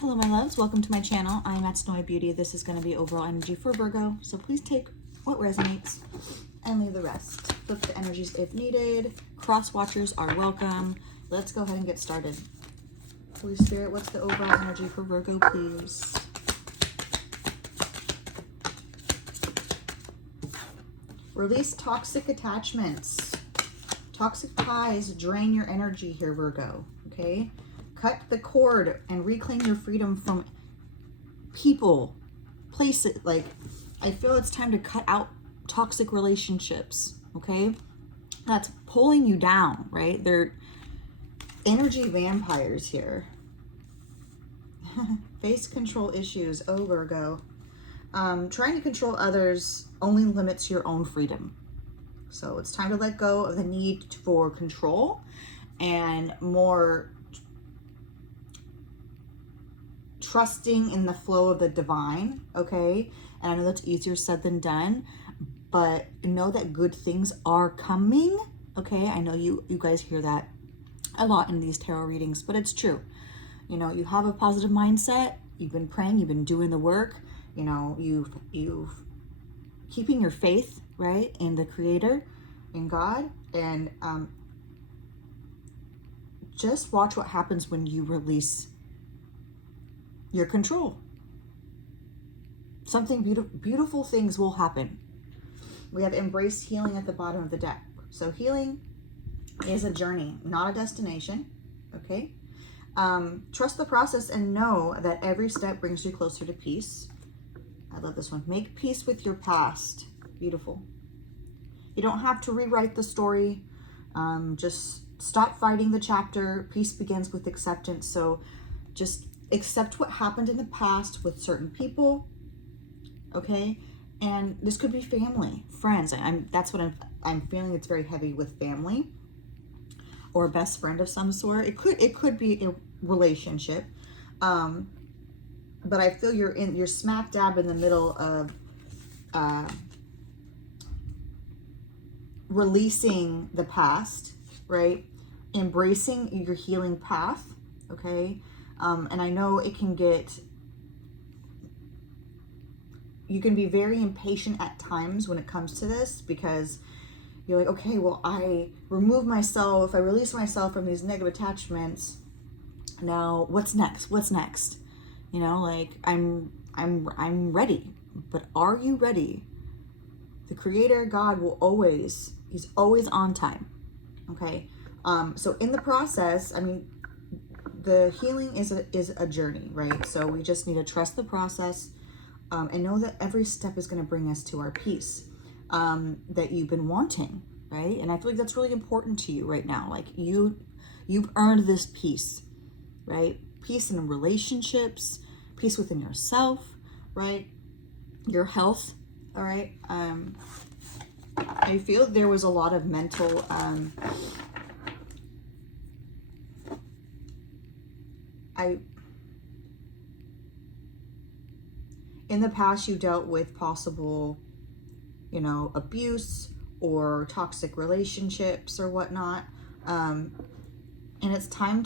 Hello my loves, welcome to my channel. I'm at Snowy Beauty. This is going to be overall energy for Virgo, so please take what resonates and leave the rest. Flip the energies if needed. Cross watchers are welcome. Let's go ahead and get started. Holy Spirit, what's the overall energy for Virgo, please? Release toxic attachments. Toxic ties drain your energy here, Virgo, okay? Cut the cord and reclaim your freedom from people, places. Like, I feel it's time to cut out toxic relationships, okay? That's pulling you down, right? They're energy vampires here. Face control issues. Oh, Virgo. Trying to control others only limits your own freedom. So it's time to let go of the need for control and more trusting in the flow of the divine, okay? And I know that's easier said than done, but know that good things are coming, okay? I know you guys hear that a lot in these tarot readings, but it's true. You know, you have a positive mindset, you've been praying, you've been doing the work, you know, you've keeping your faith, right, in the Creator, in God, and just watch what happens when you release your control. Something beautiful things will happen. We have embraced healing at the bottom of the deck. So healing is a journey, not a destination, okay? Trust the process and know that every step brings you closer to peace. I love this one. Make peace with your past. Beautiful. You don't have to rewrite the story. Just stop fighting the chapter. Peace begins with acceptance. So just accept what happened in the past with certain people, okay? And this could be family, friends. That's what I'm feeling. It's very heavy with family or a best friend of some sort. It could be a relationship, but I feel you're smack dab in the middle of releasing the past, right? Embracing your healing path, okay? And I know it can you can be very impatient at times when it comes to this, because you're like, okay, well, I remove myself, I release myself from these negative attachments. Now, what's next? What's next? You know, like I'm ready, but are you ready? The Creator, God, He's always on time. Okay. So in the process, I mean, the healing is a journey, right? So we just need to trust the process and know that every step is going to bring us to our peace that you've been wanting, right? And I feel like that's really important to you right now. Like you've earned this peace, right? Peace in relationships, peace within yourself, right? Your health, all right? I feel there was a lot of mental in the past you dealt with possible, you know, abuse or toxic relationships or whatnot. And it's time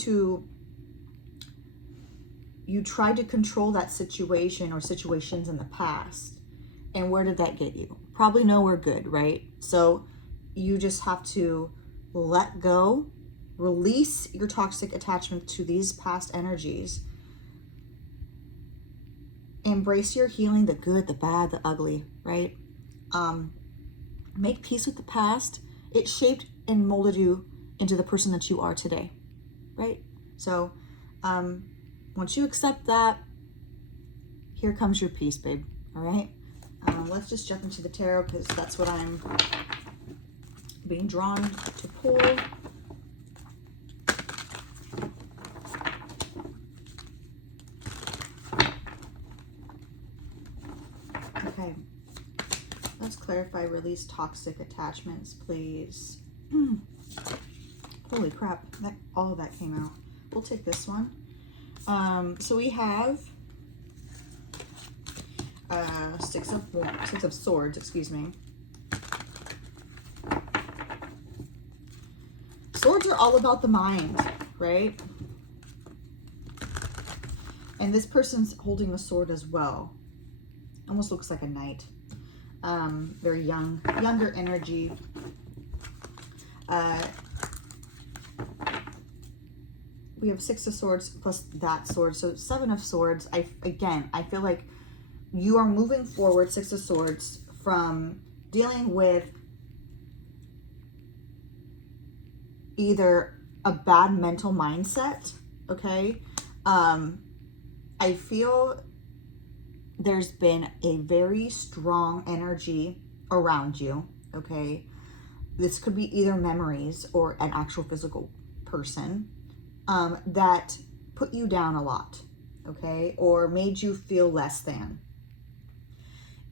you tried to control that situation or situations in the past. And where did that get you? Probably nowhere good, right? So you just have to let go, release your toxic attachment to these past energies. Embrace your healing, the good, the bad, the ugly, right? Make peace with the past. It shaped and molded you into the person that you are today, right? So once you accept that, here comes your peace, babe, all right? Let's just jump into the tarot, because that's what I'm being drawn to pull. Okay, let's clarify, release toxic attachments, please. Holy crap, all of that came out. We'll take this one. So we have Six of Swords, excuse me. Swords are all about the mind, right? And this person's holding a sword as well. Almost looks like a knight. Very younger energy. We have 6 of Swords plus that sword, so 7 of Swords. I feel like you are moving forward, 6 of Swords, from dealing with either a bad mental mindset, okay? I feel there's been a very strong energy around you, okay? This could be either memories or an actual physical person that put you down a lot, okay? Or made you feel less than.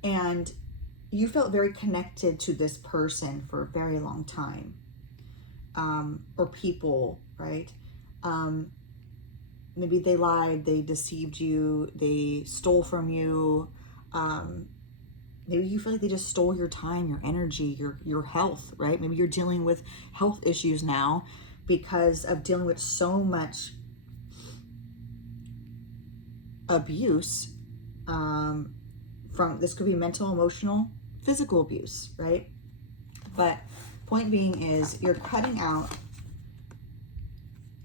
And you felt very connected to this person for a very long time. Or people, right? Maybe they lied, they deceived you, they stole from you. Maybe you feel like they just stole your time, your energy, your health, right? Maybe you're dealing with health issues now because of dealing with so much abuse. From this could be mental, emotional, physical abuse, right? But point being is you're cutting out.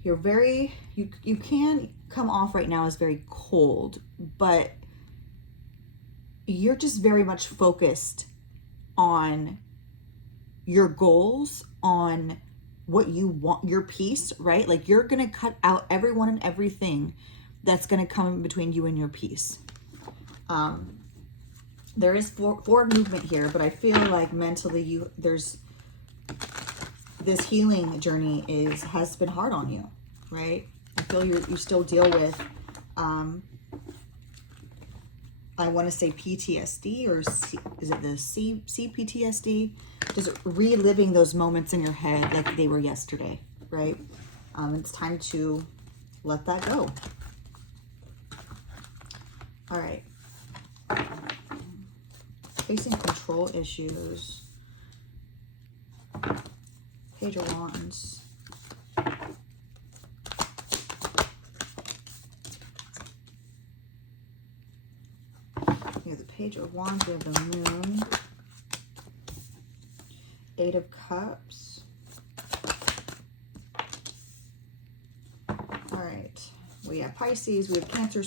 You're very, you can come off right now as very cold, but you're just very much focused on your goals, on what you want, your peace, right? Like you're going to cut out everyone and everything that's going to come between you and your peace. There is forward movement here, but I feel like mentally there's this healing journey has been hard on you, right? I feel you still deal with, I want to say PTSD, or is it the CPTSD? Just reliving those moments in your head like they were yesterday, right? It's time to let that go. All right. Facing control issues. Page of Wands. We have the Page of Wands, we have the Moon. 8 of Cups. All right. We have Pisces, we have Cancer,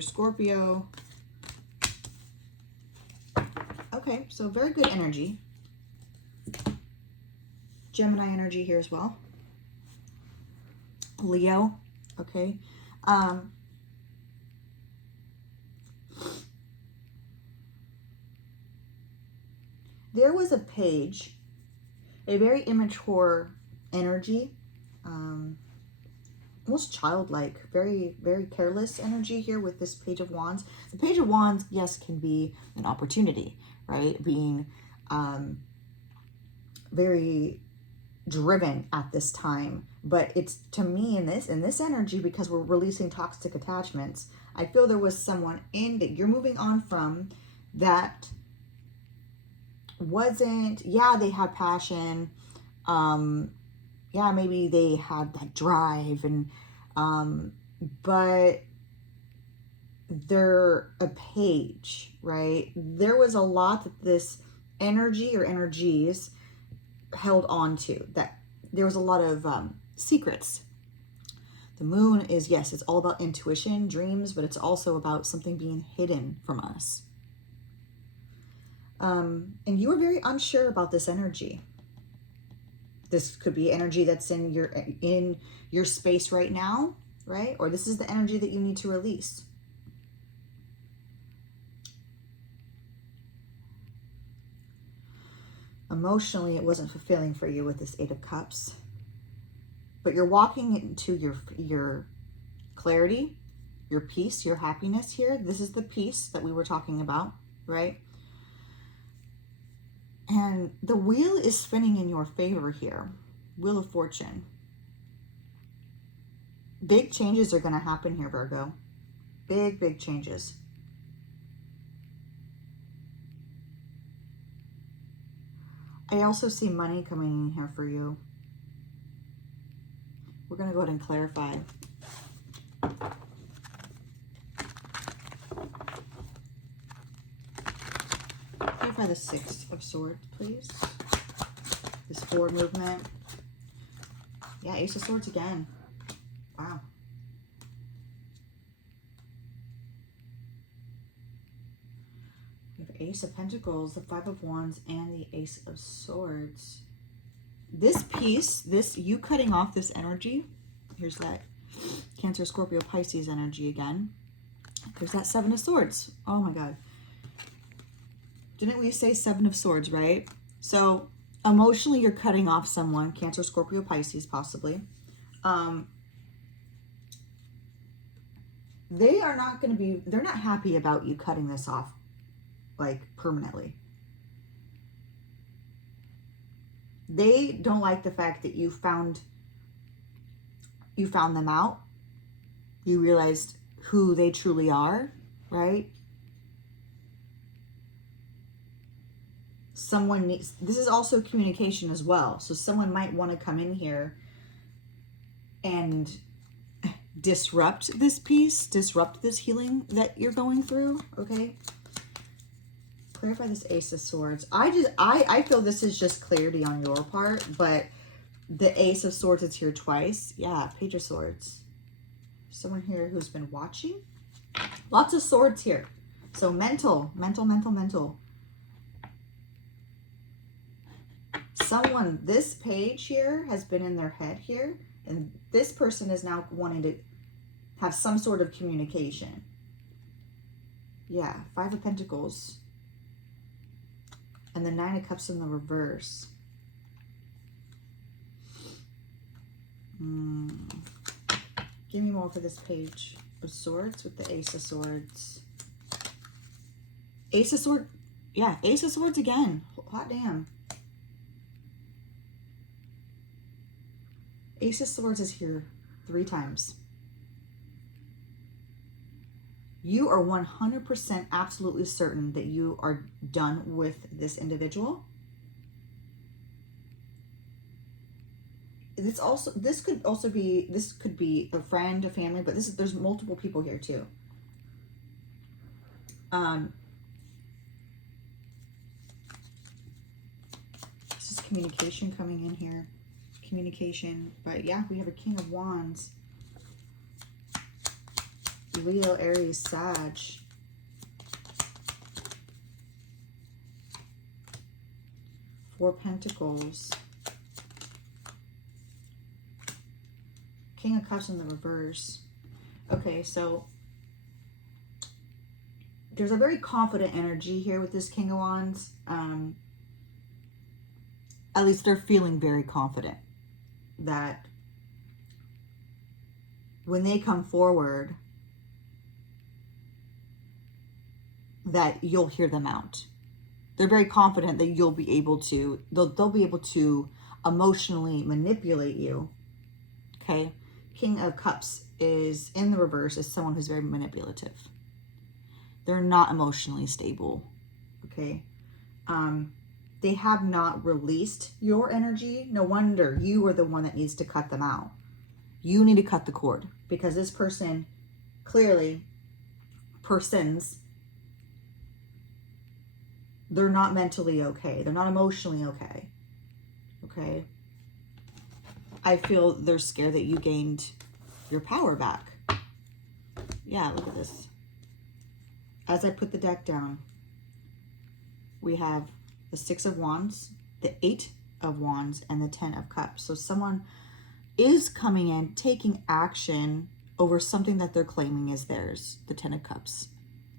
Scorpio. Okay, so very good energy. Gemini energy here as well. Leo, okay. There was a page, a very immature energy, almost childlike, very, very careless energy here with this Page of Wands. The Page of Wands, yes, can be an opportunity, right? Being very driven at this time, but it's, to me, in this energy, because we're releasing toxic attachments, I feel there was someone in that you're moving on from that wasn't, yeah, they had passion, yeah, maybe they had that drive, and but they're a page, right? There was a lot that this energy or energies held on to, that there was a lot of secrets. The Moon is, yes, it's all about intuition, dreams, but it's also about something being hidden from us. And you were very unsure about this energy. This could be energy that's in your space right now, right? Or this is the energy that you need to release. Emotionally, it wasn't fulfilling for you with this 8 of Cups. But you're walking into your clarity, your peace, your happiness here. This is the peace that we were talking about, right? And the wheel is spinning in your favor here. Wheel of Fortune. Big changes are going to happen here, Virgo. Big, big changes. I also see money coming in here for you. We're going to go ahead and clarify. Clarify the Six of Swords, please. This forward movement. Yeah, Ace of Swords again. Wow. We have Ace of Pentacles, the Five of Wands, and the Ace of Swords. This piece, you cutting off this energy, here's that Cancer, Scorpio, Pisces energy again. There's that Seven of Swords. Oh my God. Didn't we say Seven of Swords, right? So emotionally, you're cutting off someone, Cancer, Scorpio, Pisces, possibly. They are not going to be, they're not happy about you cutting this off, like, permanently. They don't like the fact that you found them out. You realized who they truly are, right? Someone needs, this is also communication as well. So someone might want to come in here and disrupt this piece, disrupt this healing that you're going through, okay? Clarify this Ace of Swords. I feel this is just clarity on your part, but the Ace of Swords is here twice. Yeah, Page of Swords. Someone here who's been watching. Lots of swords here. So mental. Someone, this page here has been in their head here, and this person is now wanting to have some sort of communication. Yeah, Five of Pentacles. And the Nine of Cups in the reverse. Give me more for this Page of Swords with the Ace of Swords. Ace of Swords. Yeah, Ace of Swords again. Hot damn. Ace of Swords is here 3 times. You are 100% absolutely certain that you are done with this individual. This could be a friend, a family, but there's multiple people here too. This is communication coming in here. Communication, but yeah, we have a King of Wands. Leo, Aries, Sag. Four Pentacles. King of Cups in the reverse. Okay, so there's a very confident energy here with this King of Wands. At least they're feeling very confident that when they come forward, that you'll hear them out. They're very confident that you'll be able to, they'll be able to emotionally manipulate you. Okay. King of Cups is in the reverse, is someone who's very manipulative. They're not emotionally stable. Okay. They have not released your energy. No wonder you are the one that needs to cut them out. You need to cut the cord, because this person, clearly, persons, they're not mentally okay. They're not emotionally okay. Okay. I feel they're scared that you gained your power back. Yeah, look at this. As I put the deck down, we have the Six of Wands, the Eight of Wands, and the Ten of Cups. So someone is coming in, taking action over something that they're claiming is theirs, the Ten of Cups.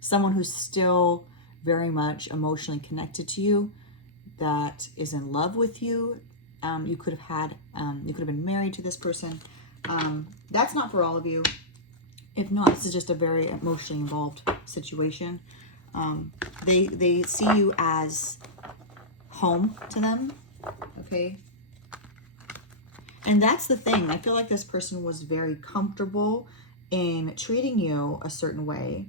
Someone who's still very much emotionally connected to you, that is in love with you. You could have been married to this person. That's not for all of you. If not, this is just a very emotionally involved situation. They see you as home to them, okay? And that's the thing. I feel like this person was very comfortable in treating you a certain way,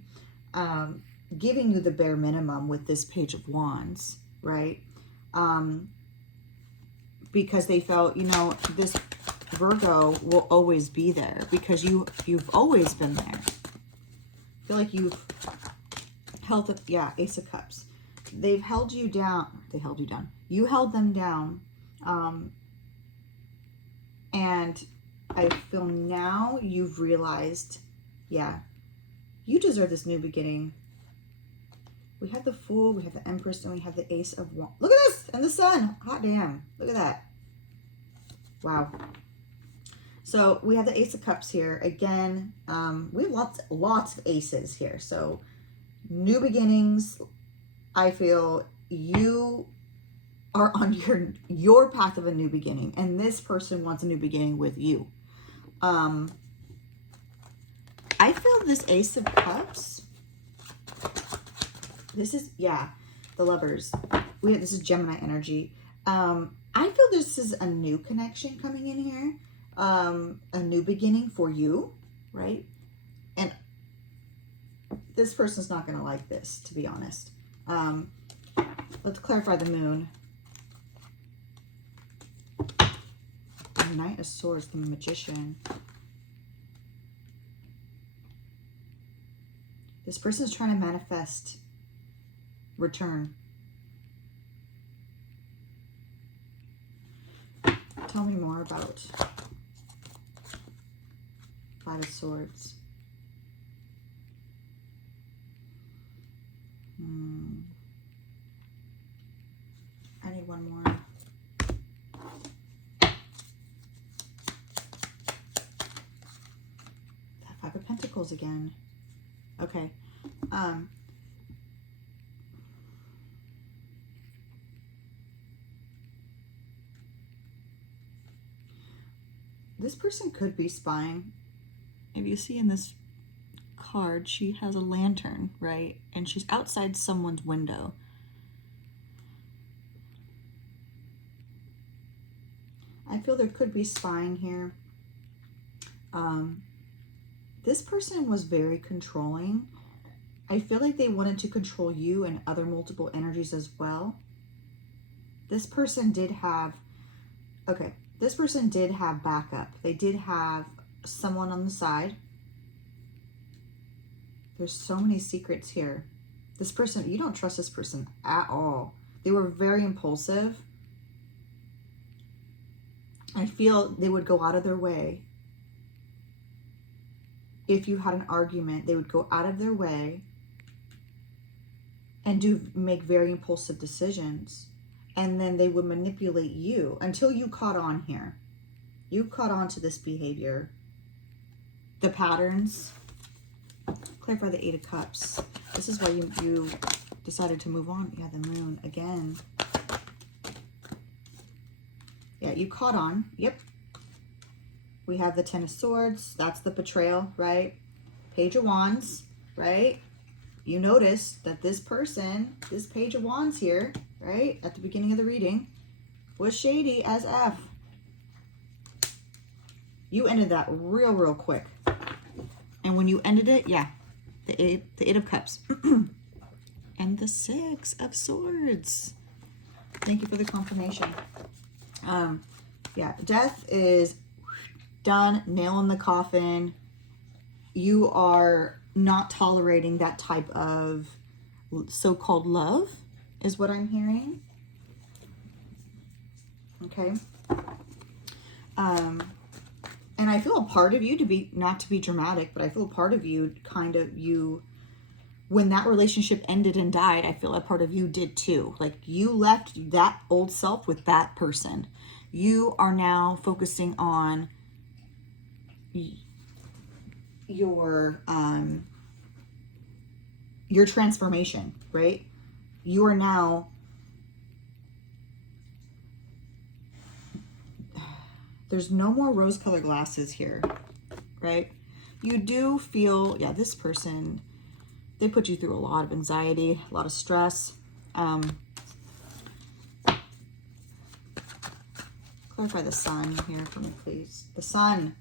giving you the bare minimum with this Page of Wands, right? Because they felt, you know, this Virgo will always be there because you've always been there. I feel like you've held up, yeah, Ace of Cups. they've held you down. They held you down. You held them down. And I feel now you've realized, yeah, you deserve this new beginning. We have the Fool, we have the Empress, and we have the Ace of Wands. Look at this! And the Sun! Hot damn. Look at that. Wow. So we have the Ace of Cups here. Again, we have lots of aces here. So new beginnings. I feel you are on your path of a new beginning, and this person wants a new beginning with you. I feel this Ace of Cups. This is, yeah, the Lovers. This is Gemini energy. I feel this is a new connection coming in here. A new beginning for you, right? And this person's not going to like this, to be honest. Let's clarify the Moon. The Knight of Swords, the Magician. This person's trying to manifest return. Tell me more about Five of Swords. I need one more. That Five of Pentacles again. Okay. This person could be spying. If you see in this card, she has a lantern, right? And she's outside someone's window. I feel there could be spying here. This person was very controlling. I feel like they wanted to control you and other multiple energies as well. This person did have, okay, this person did have backup. They did have someone on the side. There's so many secrets here. This person, you don't trust this person at all. They were very impulsive. I feel they would go out of their way. If you had an argument, they would go out of their way and make very impulsive decisions. And then they would manipulate you until you caught on here. You caught on to this behavior. The patterns. Clarify the Eight of Cups. This is why you decided to move on. Yeah, the Moon again. Yeah, you caught on. Yep. We have the Ten of Swords. That's the betrayal, right? Page of Wands, right? You notice that this person, this Page of Wands here, right, at the beginning of the reading, was shady as F. You ended that real quick. And when you ended it, yeah, the Eight of Cups. And the Six of Swords. Thank you for the confirmation. Yeah, death is done, nail in the coffin. You are not tolerating that type of so-called love, is what I'm hearing. Okay. And I feel a part of you, not to be dramatic, but I feel a part of you when that relationship ended and died, I feel a part of you did too. Like you left that old self with that person. You are now focusing on your transformation, right? You are now there's no more rose-colored glasses here, right? You do feel, yeah, this person, they put you through a lot of anxiety, a lot of stress. Clarify the Sun here for me, please. The Sun.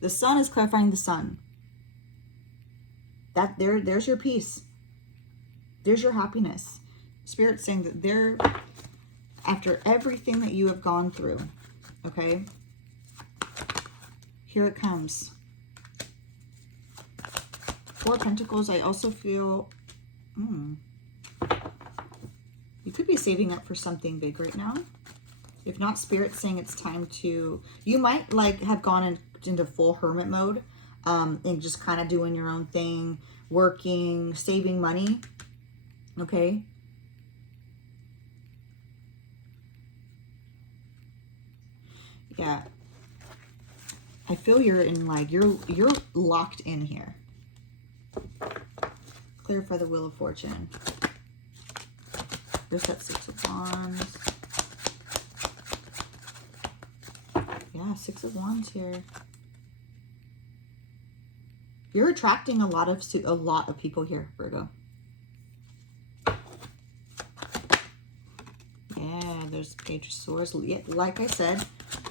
The Sun is clarifying the Sun. There's your peace. There's your happiness. Spirit's saying that after everything that you have gone through, okay, here it comes. Four of Pentacles. I also feel You could be saving up for something big right now. If not, Spirit's saying it's time to, you might like have gone into full hermit mode, and just kind of doing your own thing, working, saving money. Okay. Yeah. I feel you're in like, you're locked in here. Clarify the Wheel of Fortune. There's that Six of Wands. Yeah, Six of Wands here. You're attracting a lot of people here, Virgo. Yeah, there's Page of Swords. Like I said,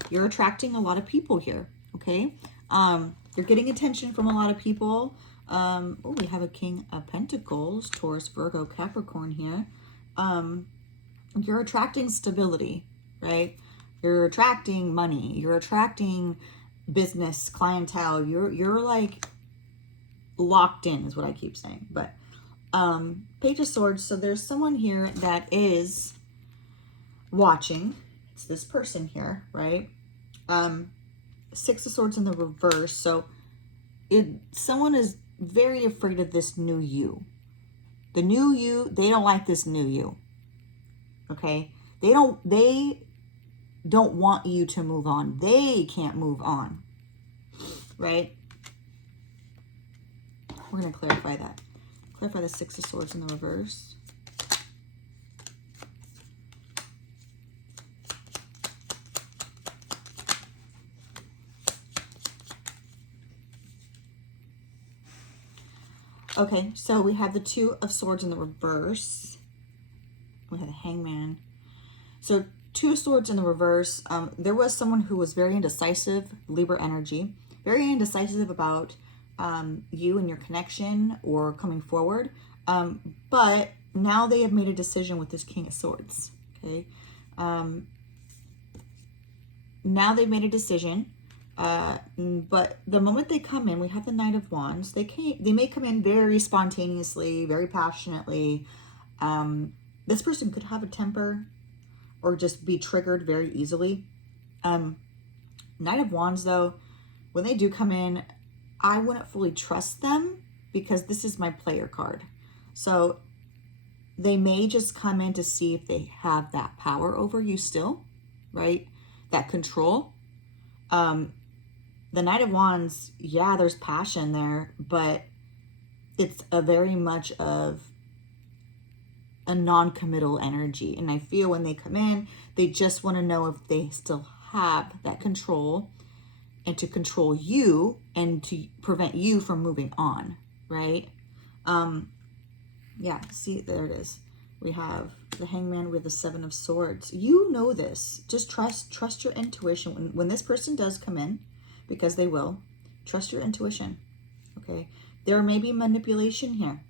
you're attracting a lot of people here, okay? You're getting attention from a lot of people. Oh, we have a King of Pentacles, Taurus, Virgo, Capricorn here. You're attracting stability, right? You're attracting money. You're attracting business, clientele. You're like locked in is what I keep saying. But Page of Swords, so there's someone here that is watching. It's this person here, right? Six of Swords in the reverse. So someone is very afraid of this new you. The new you, they don't like this new you. Okay? They don't want you to move on. They can't move on. Right? We're going to clarify that. Clarify the Six of Swords in the reverse. Okay, so we have the Two of Swords in the reverse. We have the Hangman. So Two of Swords in the reverse. There was someone who was very indecisive, Libra energy, very indecisive about you and your connection or coming forward. But now they have made a decision with this King of Swords. Okay. Now they've made a decision. But the moment they come in, we have the Knight of Wands. They may come in very spontaneously, very passionately. This person could have a temper or just be triggered very easily. Knight of Wands, though, when they do come in, I wouldn't fully trust them because this is my player card. So they may just come in to see if they have that power over you still, right? That control. The Knight of Wands, yeah, there's passion there, but it's a very much of a non-committal energy. And I feel when they come in, they just want to know if they still have that control and to control you and to prevent you from moving on, right? Yeah, see, there it is. We have the Hangman with the Seven of Swords. You know this. Just trust your intuition. When this person does come in, because they will, trust your intuition, okay? There may be manipulation here.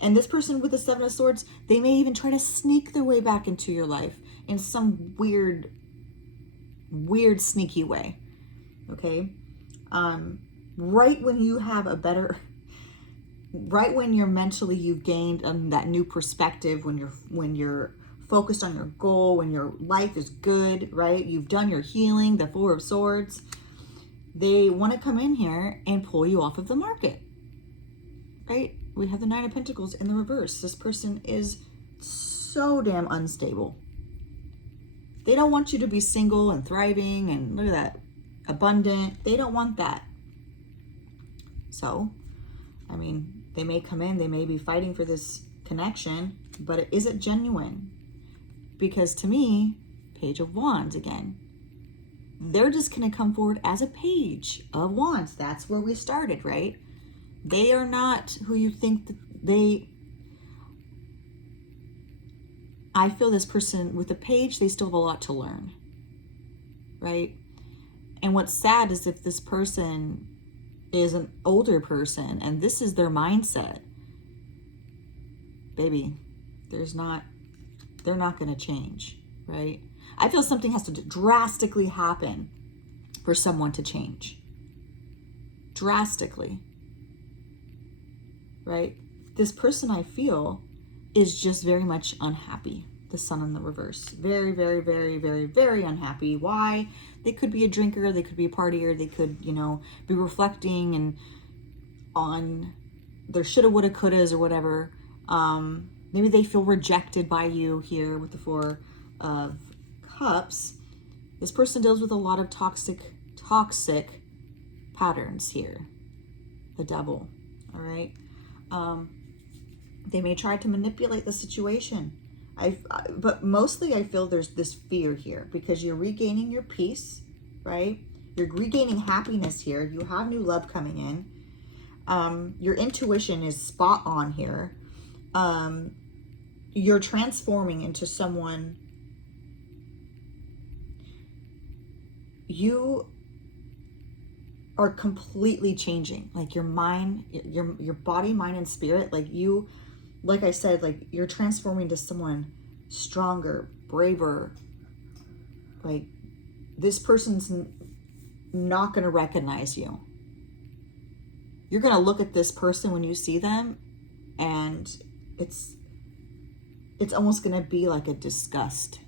And this person with the Seven of Swords, they may even try to sneak their way back into your life in some weird, sneaky way, okay? Right when you have a better, right when you're mentally, you've gained that new perspective, when you're focused on your goal, when your life is good, right? You've done your healing, the Four of Swords. They want to come in here and pull you off of the market, right? We have the Nine of Pentacles in the reverse. This person is so damn unstable. They don't want you to be single and thriving and look at that, abundant. They don't want that. So, I mean, they may come in, they may be fighting for this connection, but is it genuine? Because to me, Page of Wands again. They're just going to come forward as a Page of Wands. That's where we started, right? They are not who you think that they... I feel this person, with the Page, they still have a lot to learn, right? And what's sad is if this person is an older person and this is their mindset, baby, they're not going to change, right? I feel something has to drastically happen for someone to change. Drastically. Right? This person, I feel, is just very much unhappy. the Sun in the reverse. Very, very, very, very, very unhappy. Why? They could be a drinker, they could be a partier, they could, you know, be reflecting and on their shoulda, woulda, couldas or whatever. Maybe they feel rejected by you here with the Four of Cups. This person deals with a lot of toxic patterns here. The Devil, all right? They may try to manipulate the situation. But mostly I feel there's this fear here because you're regaining your peace, right? You're regaining happiness here. You have new love coming in. Your intuition is spot on here. You're transforming into someone. You are completely changing, like your mind, your body, mind, and spirit. Like you, like I said, like you're transforming to someone stronger, braver. Like this person's not going to recognize you. You're going to look at this person when you see them, and it's almost going to be like a disgust.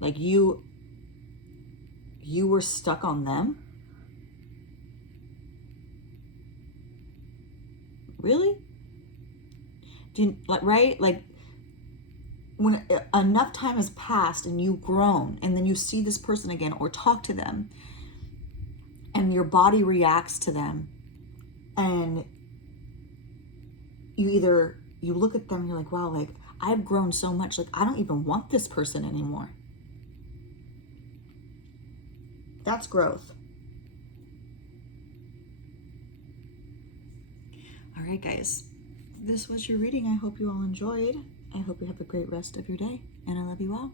Like you were stuck on them? Really? Do you, like, right? Like when enough time has passed and you've grown and then you see this person again or talk to them and your body reacts to them and you look at them and you're like, wow, like I've grown so much. Like I don't even want this person anymore. That's growth. All right, guys. This was your reading. I hope you all enjoyed. I hope you have a great rest of your day, and I love you all.